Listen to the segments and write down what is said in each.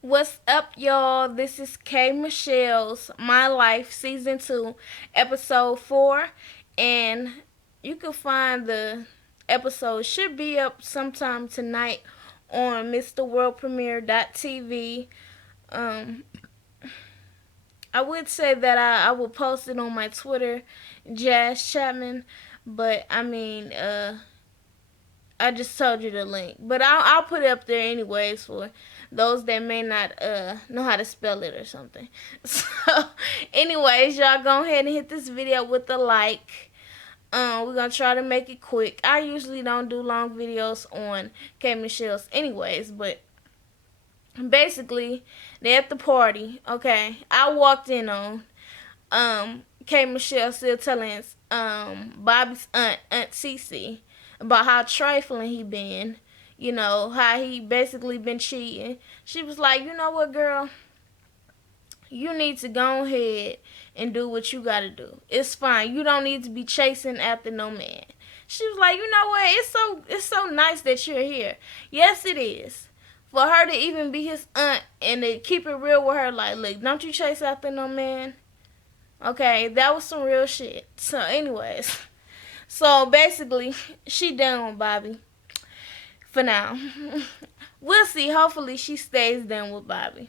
What's up, y'all? This is K Michelle's My Life Season 2, Episode 4. And you can find the episode, should be up sometime tonight on MrWorldPremiere.tv. Um, I would say that I will post it on my Twitter, Jazz Chapman. But I just told you the link, but I'll put it up there anyways for those that may not know how to spell it or something. So, anyways, y'all go ahead and hit this video with a like. We're gonna try to make it quick. I usually don't do long videos on K Michelle's, anyways, but basically they at the party. Okay, I walked in on K Michelle still telling Bobby's Aunt Cece about how trifling he been. You know, how he basically been cheating. She was like, you know what, girl? You need to go ahead and do what you gotta do. It's fine. You don't need to be chasing after no man. She was like, you know what? It's so nice that you're here. Yes, it is. For her to even be his aunt and to keep it real with her, like, look, don't you chase after no man. Okay, that was some real shit. So, anyways, so basically, she done with Bobby for now. We'll see. Hopefully, she stays done with Bobby.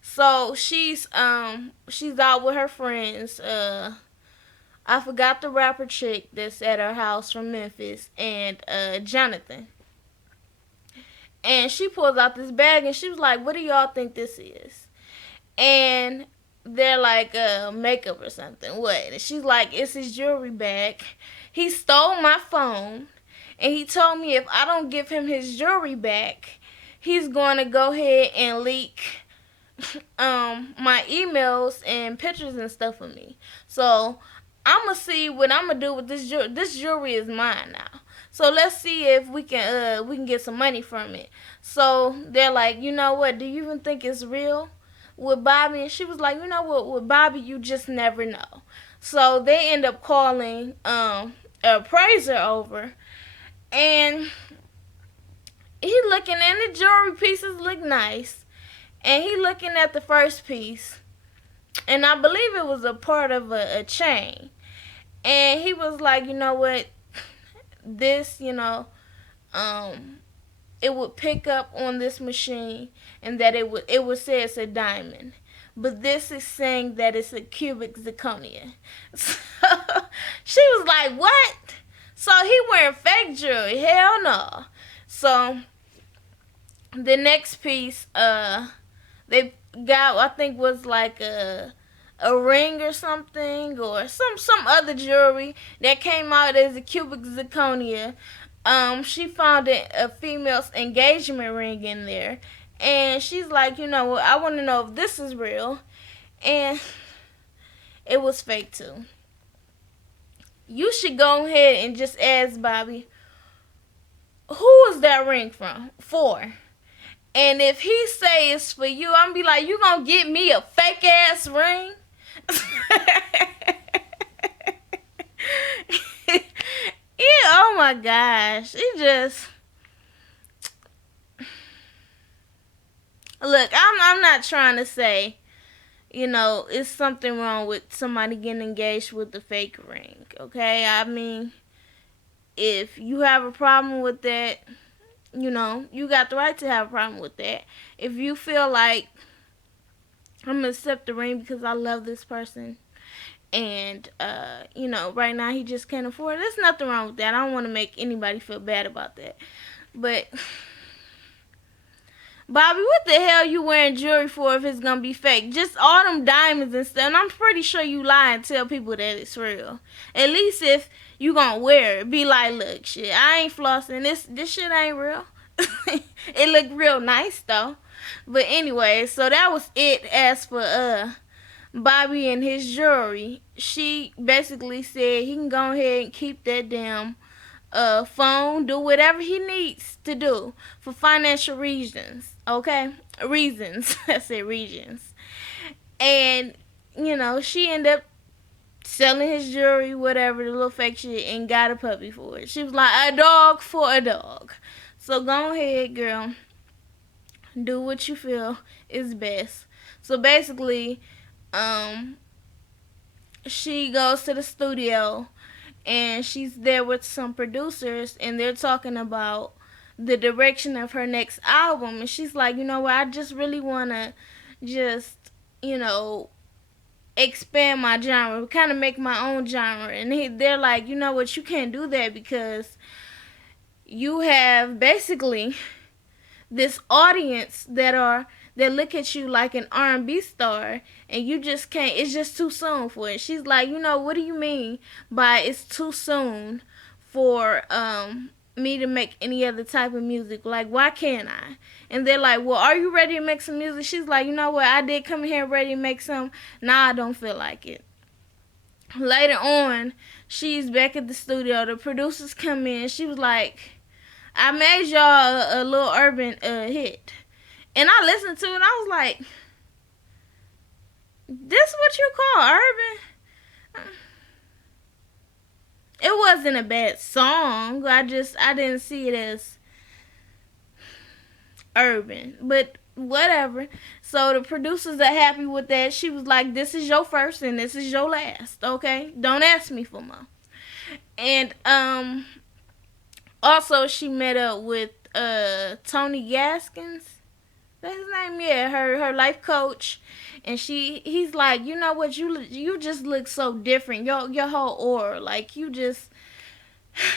So she's out with her friends. I forgot the rapper chick that's at her house from Memphis, and Jonathan. And she pulls out this bag and she was like, "What do y'all think this is?" And they're like makeup or something. What? And she's like, "It's his jewelry bag. He stole my phone, and he told me if I don't give him his jewelry back, he's going to go ahead and leak my emails and pictures and stuff of me. So I'ma see what I'ma do with this jewelry. This jewelry is mine now. So let's see if we can get some money from it." So they're like, "You know what? Do you even think it's real with Bobby?" And she was like, "You know what? With Bobby, you just never know." So they end up calling a appraiser over, and he looking, and the jewelry pieces look nice, and he looking at the first piece, and I believe it was a part of a chain, and he was like, "You know what? This, um, it would pick up on this machine, and that it would say it's a diamond, but this is saying that it's a cubic zirconia." So she was like, "What?" So he wearing fake jewelry? Hell no. So the next piece, they got, I think, was like a ring or something, or some other jewelry that came out as a cubic zirconia. She found a female's engagement ring in there, and she's like, "You know what? I want to know if this is real," and it was fake too. You should go ahead and just ask Bobby, who is that ring from for? And if he say it's for you, I'm be like, "You gonna get me a fake ass ring?" Yeah, oh my gosh. It just, look, I'm not trying to say, it's something wrong with somebody getting engaged with the fake ring. Okay? I mean, if you have a problem with that, you got the right to have a problem with that. If you feel like, I'm gonna accept the ring because I love this person, and right now he just can't afford it, there's nothing wrong with that. I don't want to make anybody feel bad about that. But Bobby, what the hell you wearing jewelry for if it's gonna be fake? Just all them diamonds and stuff. And I'm pretty sure you lie and tell people that it's real. At least if you gonna wear it, be like, "Look, shit, I ain't flossing. This shit ain't real." It looked real nice though. But anyway, so that was it. As for Bobby and his jewelry, she basically said he can go ahead and keep that damn phone, do whatever he needs to do for financial reasons. Okay? Reasons. I said regions. And, she ended up selling his jewelry, whatever, the little fake shit, and got a puppy for it. She was like, "A dog for a dog." So go ahead, girl. Do what you feel is best. So basically, um, she goes to the studio and she's there with some producers and they're talking about the direction of her next album, and she's like, you know what, I just really want to just, you know, expand my genre, kind of make my own genre. And they're like, you know what, you can't do that because you have basically this audience that look at you like an R&B star, and you just can't. It's just too soon for it. She's like, you know, what do you mean by it's too soon for me to make any other type of music? Like, why can't I? And they're like, well, are you ready to make some music? She's like, you know what, I did come here ready to make some. Nah, I don't feel like it. Later on, she's back at the studio. The producers come in. She was like, I made y'all a little urban hit. And I listened to it and I was like, this what you call urban? It wasn't a bad song. I didn't see it as urban. But whatever. So the producers are happy with that. She was like, this is your first and this is your last. Okay? Don't ask me for more. And also she met up with Tony Gaskins. That's his name, yeah, her life coach. And he's like, you know what, you just look so different. Your whole aura, like you just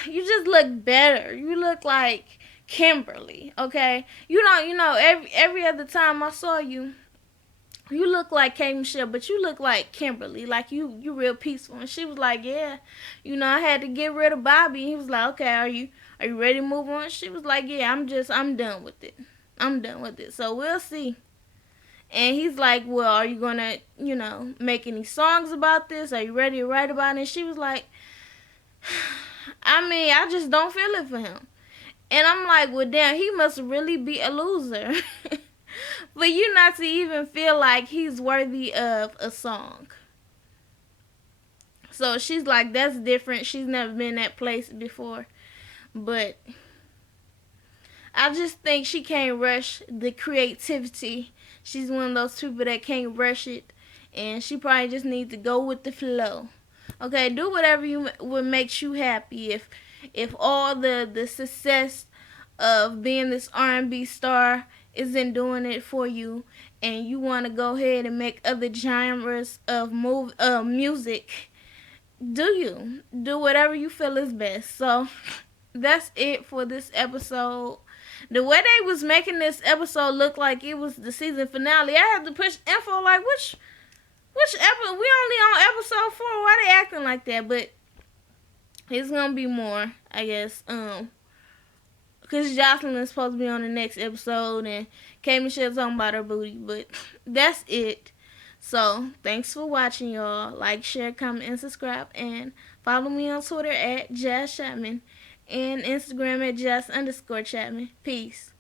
look better. You look like Kimberly, okay? You know, every other time I saw you, you look like K Michelle, but you look like Kimberly, like you real peaceful. And she was like, yeah, you know, I had to get rid of Bobby. And he was like, okay, are you ready to move on? She was like, yeah, I'm done with it. I'm done with it. So we'll see. And he's like, well, are you gonna, you know, make any songs about this? Are you ready to write about it? And she was like, I mean, I just don't feel it for him. And I'm like, well, damn, he must really be a loser. For you not to even feel like he's worthy of a song. So she's like, that's different. She's never been that place before. But I just think she can't rush the creativity. She's one of those people that can't rush it. And she probably just needs to go with the flow. Okay, do whatever what makes you happy. If all the success of being this R&B star isn't doing it for you, and you want to go ahead and make other genres of music, do whatever you feel is best. So that's it for this episode. The way they was making this episode look like it was the season finale, I had to push info like which episode. We only on episode 4. Why they acting like that? But it's gonna be more, I guess. Because Jocelyn is supposed to be on the next episode, and K Michelle talking about her booty. But that's it. So thanks for watching, y'all. Like, share, comment, and subscribe, and follow me on Twitter at Jazz Chapman and Instagram at Jazz_Chapman. Peace.